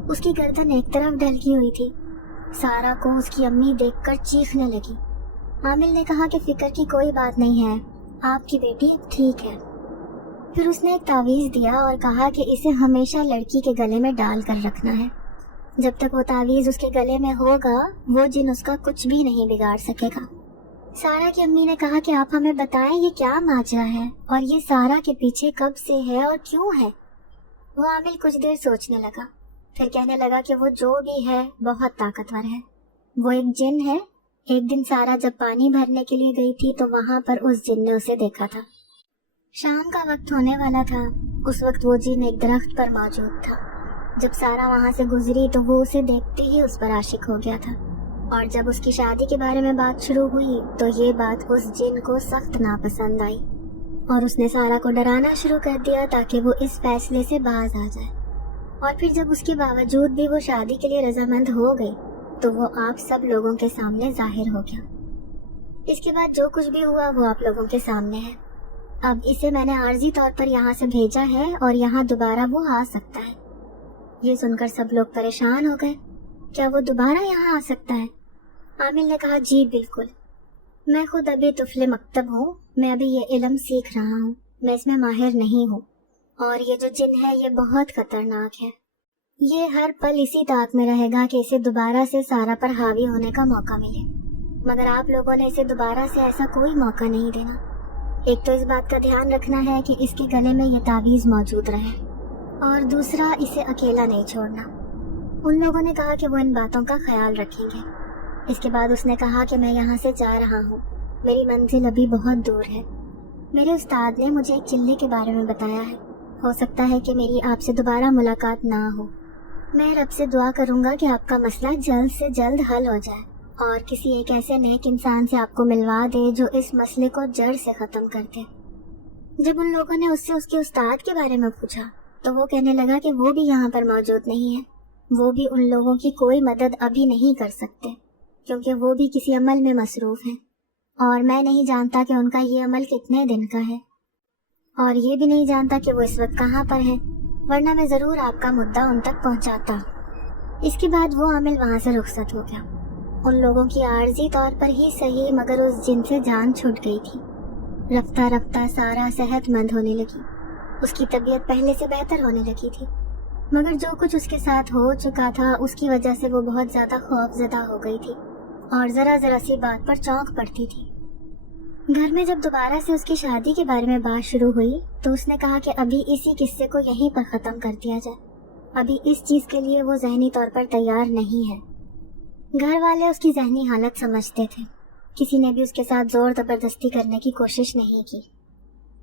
उसकी गर्दन एक तरफ ढलकी हुई थी। सारा को उसकी अम्मी देखकर चीखने लगी। आमिल ने कहा कि फिक्र की कोई बात नहीं है, आपकी बेटी अब ठीक है। फिर उसने एक तावीज़ दिया और कहा कि इसे हमेशा लड़की के गले में डाल कर रखना है। जब तक वो तावीज़ उसके गले में होगा वो जिन उसका कुछ भी नहीं बिगाड़ सकेगा। सारा की अम्मी ने कहा कि आप हमें बताएं ये क्या माजरा है और ये सारा के पीछे कब से है और क्यों है। वो आमिल कुछ देर सोचने लगा, फिर कहने लगा कि वो जो भी है बहुत ताकतवर है। वो एक जिन है। एक दिन सारा जब पानी भरने के लिए गई थी तो वहां पर उस जिन ने उसे देखा था। शाम का वक्त होने वाला था। उस वक्त वो जिन एक दरख्त पर मौजूद था। जब सारा वहां से गुजरी तो वो उसे देखते ही उस पर आशिक हो गया था और जब उसकी शादी के बारे में बात शुरू हुई तो ये बात उस जिन को सख्त नापसंद आई और उसने सारा को डराना शुरू कर दिया ताकि वो इस फैसले से बाज आ जाए। और फिर जब उसके बावजूद भी वो शादी के लिए रजामंद हो गई तो वो आप सब लोगों के सामने जाहिर हो गया। इसके बाद जो कुछ भी हुआ वो आप लोगों के सामने है। अब इसे मैंने आर्जी तौर पर यहाँ से भेजा है और यहाँ दोबारा वो आ सकता है। ये सुनकर सब लोग परेशान हो गए। क्या वो दोबारा यहाँ आ सकता है? आमिल ने कहा, जी बिल्कुल। मैं खुद अभी तुफले मकतब हूँ। मैं अभी ये इल्म सीख रहा हूँ। मैं इसमें माहिर नहीं हूँ और ये जो जिन है ये बहुत खतरनाक है। ये हर पल इसी ताक में रहेगा कि इसे दोबारा से सारा पर हावी होने का मौका मिले, मगर आप लोगों ने इसे दोबारा से ऐसा कोई मौका नहीं देना। एक तो इस बात का ध्यान रखना है कि इसके गले में ये तावीज़ मौजूद रहे और दूसरा इसे अकेला नहीं छोड़ना। उन लोगों ने कहा कि वो इन बातों का ख्याल रखेंगे। इसके बाद उसने कहा कि मैं यहाँ से जा रहा हूँ। मेरी मंजिल अभी बहुत दूर है। मेरे उस्ताद ने मुझे एक चिल्ले के बारे में बताया है। हो सकता है कि मेरी आपसे दोबारा मुलाकात ना हो। मैं रब से दुआ करूँगा कि आपका मसला जल्द से जल्द हल हो जाए और किसी एक ऐसे नेक इंसान से आपको मिलवा दे जो इस मसले को जड़ से ख़त्म कर दे। जब उन लोगों ने उससे उसके उस्ताद के बारे में पूछा तो वो कहने लगा कि वो भी यहाँ पर मौजूद नहीं है। वो भी उन लोगों की कोई मदद अभी नहीं कर सकते क्योंकि वो भी किसी अमल में मसरूफ़ हैं और मैं नहीं जानता कि उनका ये अमल कितने दिन का है और ये भी नहीं जानता कि वो इस वक्त कहाँ पर है, वरना मैं ज़रूर आपका मुद्दा उन तक पहुँचाता। इसके बाद वो आमिल वहाँ से रुखसत हो गया। उन लोगों की आर्जी तौर पर ही सही मगर उस जिन से जान छूट गई थी। रफ्ता रफ्ता सारा सेहतमंद होने लगी। उसकी तबीयत पहले से बेहतर होने लगी थी, मगर जो कुछ उसके साथ हो चुका था उसकी वजह से वो बहुत ज़्यादा खौफज़दा हो गई थी और ज़रा ज़रा सी बात पर चौंक पड़ती थी। घर में जब दोबारा से उसकी शादी के बारे में बात शुरू हुई तो उसने कहा कि अभी इसी किस्से को यहीं पर ख़त्म कर दिया जाए। अभी इस चीज़ के लिए वो ज़हनी तौर पर तैयार नहीं है। घर वाले उसकी ज़हनी हालत समझते थे। किसी ने भी उसके साथ ज़ोर ज़बरदस्ती करने की कोशिश नहीं की।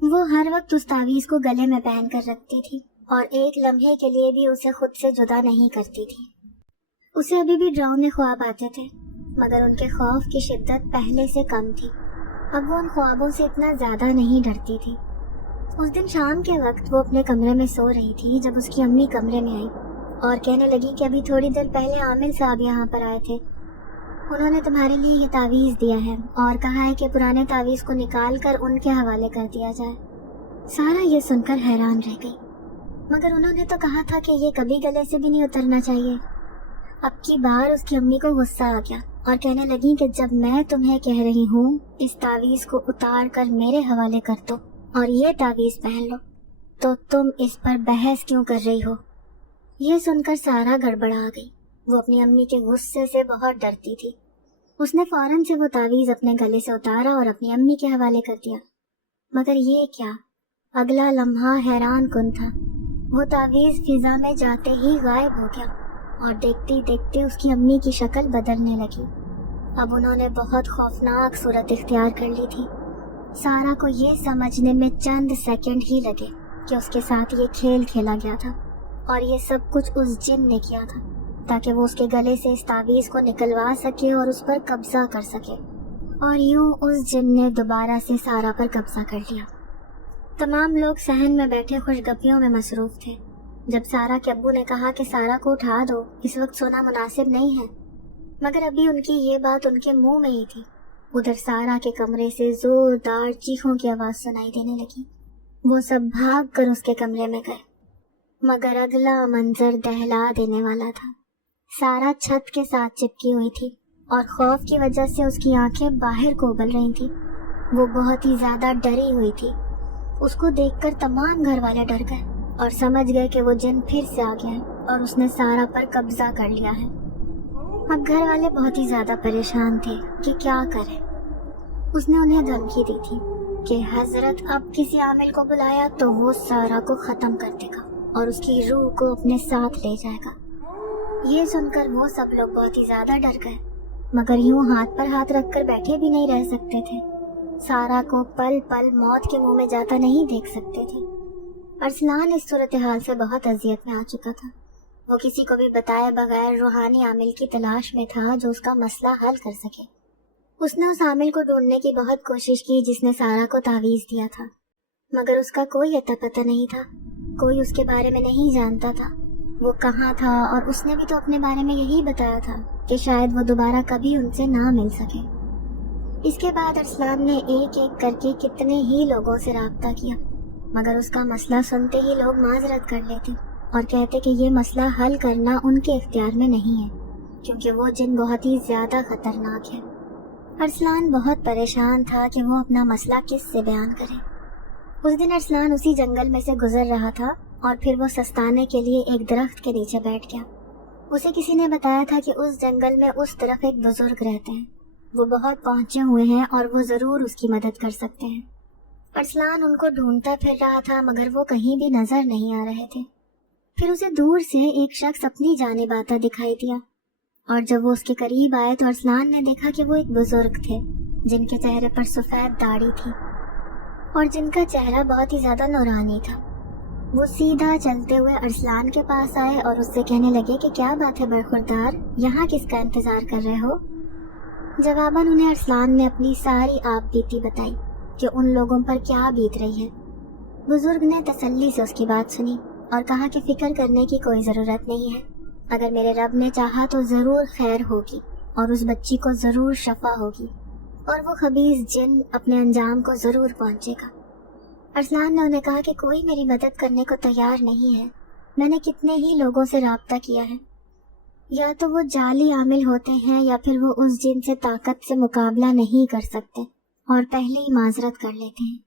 वो हर वक्त उस तावीज़ को गले में पहन कर रखती थी और एक लम्हे के लिए भी उसे खुद से जुदा नहीं करती थी। उसे अभी भी डरावने ख्वाब आते थे मगर उनके खौफ की शिद्दत पहले से कम थी। अब वो उन ख्वाबों से इतना ज़्यादा नहीं डरती थी। उस दिन शाम के वक्त वो अपने कमरे में सो रही थी जब उसकी अम्मी कमरे में आई और कहने लगी कि अभी थोड़ी देर पहले आमिल साहब यहाँ पर आए थे। उन्होंने तुम्हारे लिए ये तावीज़ दिया है और कहा है कि पुराने तावीज़ को निकाल कर उनके हवाले कर दिया जाए। सारा ये सुनकर हैरान रह गई, मगर उन्होंने तो कहा था कि ये कभी गले से भी नहीं उतरना चाहिए। अब की बार उसकी अम्मी को गुस्सा आ गया और कहने लगी कि जब मैं तुम्हें कह रही हूँ इस तावीज़ को उतार कर मेरे हवाले कर दो और ये तावीज़ पहन लो तो तुम इस पर बहस क्यों कर रही हो। ये सुनकर सारा गड़बड़ा गई। वो अपनी अम्मी के गुस्से से बहुत डरती थी। उसने फौरन से वो तावीज़ अपने गले से उतारा और अपनी अम्मी के हवाले कर दिया। मगर ये क्या, अगला लम्हा हैरान कुन था। वो तावीज़ फिजा में जाते ही गायब हो गया और देखते देखते उसकी अम्मी की शक्ल बदलने लगी। अब उन्होंने बहुत खौफनाक सूरत इख्तियार कर ली थी। सारा को ये समझने में चंद सेकंड ही लगे कि उसके साथ ये खेल खेला गया था और ये सब कुछ उस जिन ने किया था ताकि वो उसके गले से इस तावीज़ को निकलवा सके और उस पर कब्जा कर सके। और यूं उस जिन ने दोबारा से सारा पर कब्जा कर लिया। तमाम लोग सहन में बैठे खुशगपियों में मसरूफ़ थे। जब सारा के अब्बू ने कहा कि सारा को उठा दो, इस वक्त सोना मुनासिब नहीं है, मगर अभी उनकी ये बात उनके मुंह में ही थी। उधर सारा के कमरे से जोरदार चीखों की आवाज सुनाई देने लगी। वो सब भाग कर उसके कमरे में गए, मगर अगला मंजर दहला देने वाला था। सारा छत के साथ चिपकी हुई थी और खौफ की वजह से उसकी आंखें बाहर को उबल रही थी। वो बहुत ही ज्यादा डरी हुई थी। उसको देखकर तमाम घर वाले डर गए और समझ गए कि वो जिन फिर से आ गया है और उसने सारा पर कब्जा कर लिया है। अब घर वाले बहुत ही ज्यादा परेशान थे कि क्या करें। उसने उन्हें धमकी दी थी कि हजरत अब किसी आमिल को बुलाया तो वो सारा को खत्म कर देगा और उसकी रूह को अपने साथ ले जाएगा। ये सुनकर वो सब लोग बहुत ही ज्यादा डर गए, मगर यूं हाथ पर हाथ रखकर बैठे भी नहीं रह सकते थे। सारा को पल पल मौत के मुंह में जाता नहीं देख सकते थे। अरसलान इस सूरत हाल से बहुत अजियत में आ चुका था। वो किसी को भी बताए बगैर रूहानी आमिल की तलाश में था जो उसका मसला हल कर सके। उसने उस आमिल को ढूंढने की बहुत कोशिश की जिसने सारा को तावीज़ दिया था, मगर उसका कोई अता पता नहीं था। कोई उसके बारे में नहीं जानता था वो कहाँ था, और उसने भी तो अपने बारे में यही बताया था कि शायद वो दोबारा कभी उनसे ना मिल सके। इसके बाद अरसलान ने एक एक करके कितने ही लोगों से राब्ता किया, मगर उसका मसला सुनते ही लोग माजरत कर लेते और कहते कि ये मसला हल करना उनके इख्तियार में नहीं है, क्योंकि वो जिन बहुत ही ज्यादा खतरनाक है। अरसलान बहुत परेशान था कि वो अपना मसला किस से बयान करे। उस दिन अरसलान उसी जंगल में से गुजर रहा था और फिर वो सस्ताने के लिए एक दरख्त के नीचे बैठ गया। उसे किसी ने बताया था कि उस जंगल में उस तरफ एक बुजुर्ग रहते हैं, वो बहुत पहुंचे हुए हैं और वो जरूर उसकी मदद कर सकते हैं। अरसलान उनको ढूंढता फिर रहा था, मगर वो कहीं भी नजर नहीं आ रहे थे। फिर उसे दूर से एक शख्स अपनी जानिब आता दिखाई दिया, और जब वो उसके करीब आए तो अरसलान ने देखा कि वो एक बुजुर्ग थे जिनके चेहरे पर सफेद दाढ़ी थी और जिनका चेहरा बहुत ही ज्यादा नूरानी था। वो सीधा चलते हुए अरसलान के पास आए और उससे कहने लगे कि क्या बात है बरखुरदार, यहाँ किसका इंतजार कर रहे हो। जवाबन उन्हें अरसलान ने अपनी सारी आप बीती बताई कि उन लोगों पर क्या बीत रही है। बुजुर्ग ने तसल्ली से उसकी बात सुनी और कहा कि फिक्र करने की कोई ज़रूरत नहीं है, अगर मेरे रब ने चाहा तो ज़रूर खैर होगी और उस बच्ची को ज़रूर शफा होगी और वो खबीस जिन अपने अंजाम को ज़रूर पहुंचेगा। अरसलान ने उन्हें कहा कि कोई मेरी मदद करने को तैयार नहीं है। मैंने कितने ही लोगों से राब्ता किया है, या तो वो जाली आमिल होते हैं या फिर वो उस जिन से ताकत से मुकाबला नहीं कर सकते और पहले ही माजरत कर लेते हैं।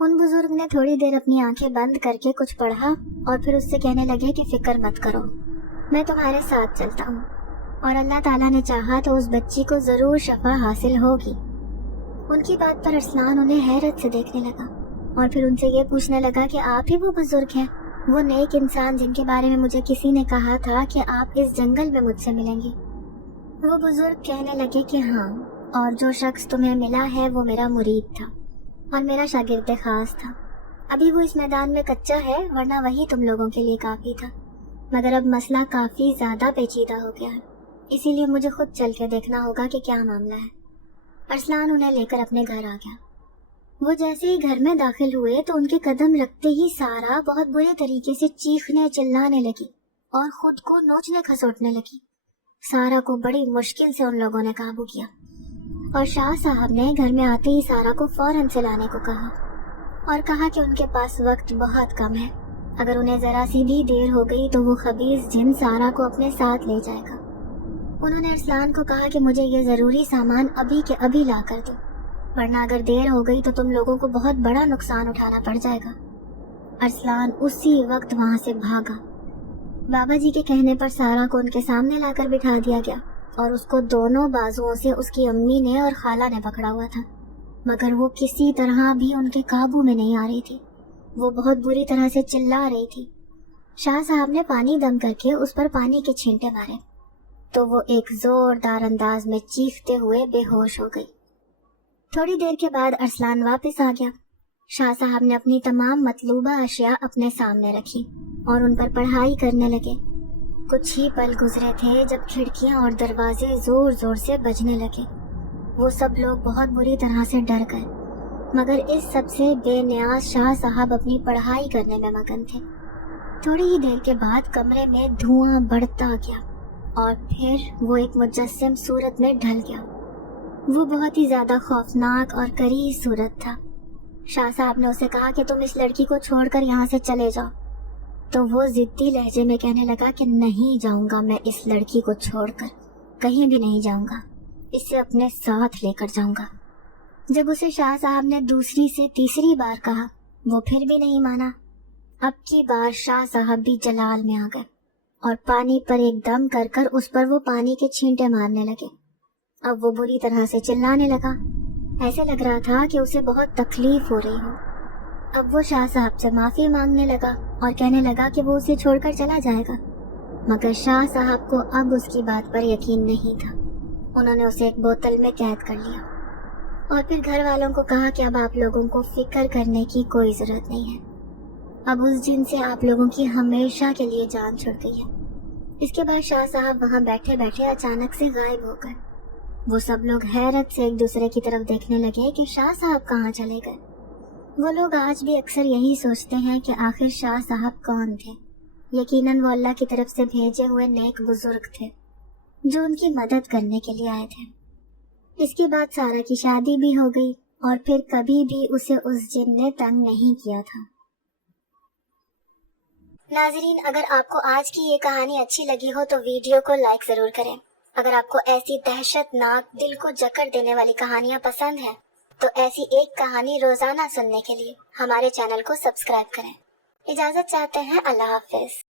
उन बुजुर्ग ने थोड़ी देर अपनी आंखें बंद करके कुछ पढ़ा और फिर उससे कहने लगे कि फिक्र मत करो, मैं तुम्हारे साथ चलता हूँ और अल्लाह ताला ने चाहा तो उस बच्ची को जरूर शफा हासिल होगी। उनकी बात पर अरसलान उन्हें हैरत से देखने लगा और फिर उनसे ये पूछने लगा कि आप ही वो बुजुर्ग हैं, वो नेक इंसान जिनके बारे में मुझे किसी ने कहा था कि आप इस जंगल में मुझसे मिलेंगे। वो बुजुर्ग कहने लगे कि हाँ, और जो शख्स तुम्हें मिला है वो मेरा मुरीद था और मेरा शागिर्द खास था। अभी वो इस मैदान में कच्चा है, वरना वही तुम लोगों के लिए काफी था, मगर अब मसला काफी ज्यादा पेचीदा हो गया है, इसीलिए मुझे खुद चल के देखना होगा कि क्या मामला है। अरसलान उन्हें लेकर अपने घर आ गया। वो जैसे ही घर में दाखिल हुए तो उनके कदम रखते ही सारा बहुत बुरे तरीके से चीखने चिल्लाने लगी और खुद को नोचने खसोटने लगी। सारा को बड़ी मुश्किल से उन लोगों ने काबू किया और शाह साहब ने घर में आते ही सारा को फौरन से लाने को कहा और कहा कि उनके पास वक्त बहुत कम है, अगर उन्हें जरा सी भी देर हो गई तो वो खबीस जिन सारा को अपने साथ ले जाएगा। उन्होंने अरसलान को कहा कि मुझे ये जरूरी सामान अभी के अभी ला कर दो, वरना अगर देर हो गई तो तुम लोगों को बहुत बड़ा नुकसान उठाना पड़ जाएगा। अरसलान उसी वक्त वहां से भागा। बाबा जी के कहने पर सारा को उनके सामने लाकर बिठा दिया गया और उसको दोनों बाजुओं से उसकी अम्मी ने और खाला ने पकड़ा हुआ था, मगर वो किसी तरह भी उनके काबू में नहीं आ रही थी। वो बहुत बुरी तरह से चिल्ला रही थी। शाह साहब ने पानी दम करके उस पर पानी के छींटे मारे तो वो एक जोरदार अंदाज में चीखते हुए बेहोश हो गई। थोड़ी देर के बाद अरसलान वापस आ गया। शाह साहब ने अपनी तमाम मतलूबा अशिया अपने सामने रखी और उन पर पढ़ाई करने लगे। कुछ ही पल गुजरे थे जब खिड़कियां और दरवाजे जोर जोर से बजने लगे। वो सब लोग बहुत बुरी तरह से डर गए, मगर इस सबसे बेनियाज शाह साहब अपनी पढ़ाई करने में मगन थे। تھوڑی ہی دیر کے بعد کمرے میں دھواں بڑھتا گیا اور پھر وہ ایک مجسم صورت میں ڈھل گیا۔ وہ بہت ہی زیادہ خوفناک اور کریہ صورت تھا۔ شاہ صاحب نے اسے کہا کہ تم اس لڑکی کو چھوڑ کر یہاں سے چلے جاؤ، تو وہ ضدی لہجے میں کہنے لگا کہ نہیں جاؤں گا، میں اس لڑکی کو چھوڑ کر کہیں بھی نہیں جاؤں گا، اسے اپنے ساتھ لے کر جاؤں گا۔ جب اسے شاہ صاحب نے دوسری سے تیسری بار کہا، وہ پھر بھی نہیں مانا۔ اب کی بار شاہ صاحب بھی جلال میں آ گئے اور پانی پر ایک دم کر کر اس پر وہ پانی کے چھینٹے مارنے لگے۔ اب وہ بری طرح سے چلانے لگا، ایسے لگ رہا تھا کہ اسے بہت تکلیف ہو رہی ہو۔ اب وہ شاہ صاحب سے معافی مانگنے لگا اور کہنے لگا کہ وہ اسے چھوڑ کر چلا جائے گا، مگر شاہ صاحب کو اب اس کی بات پر یقین نہیں تھا۔ انہوں نے اسے ایک بوتل میں قید کر لیا اور پھر گھر والوں کو کہا کہ اب آپ لوگوں کو فکر کرنے کی کوئی ضرورت نہیں ہے، اب اس جن سے آپ لوگوں کی ہمیشہ کے لیے جان چھوٹ گئی ہے۔ اس کے بعد شاہ صاحب وہاں بیٹھے بیٹھے اچانک سے غائب ہو گئے۔ وہ سب لوگ حیرت سے ایک دوسرے کی طرف دیکھنے لگے کہ شاہ صاحب کہاں چلے گئے۔ وہ لوگ آج بھی اکثر یہی سوچتے ہیں کہ آخر شاہ صاحب کون تھے۔ یقیناً وہ اللہ کی طرف سے بھیجے ہوئے نیک بزرگ تھے جو ان کی مدد کرنے کے لیے آئے تھے۔ اس کے بعد سارا کی شادی بھی ہو گئی اور پھر کبھی بھی اسے اس جن نے تنگ نہیں کیا تھا۔ ناظرین، اگر آپ کو آج کی یہ کہانی اچھی لگی ہو تو ویڈیو کو لائک ضرور کریں۔ اگر آپ کو ایسی دہشت ناک دل کو جکڑ دینے والی کہانیاں پسند ہیں تو ایسی ایک کہانی روزانہ سننے کے لیے ہمارے چینل کو سبسکرائب کریں۔ اجازت چاہتے ہیں، اللہ حافظ۔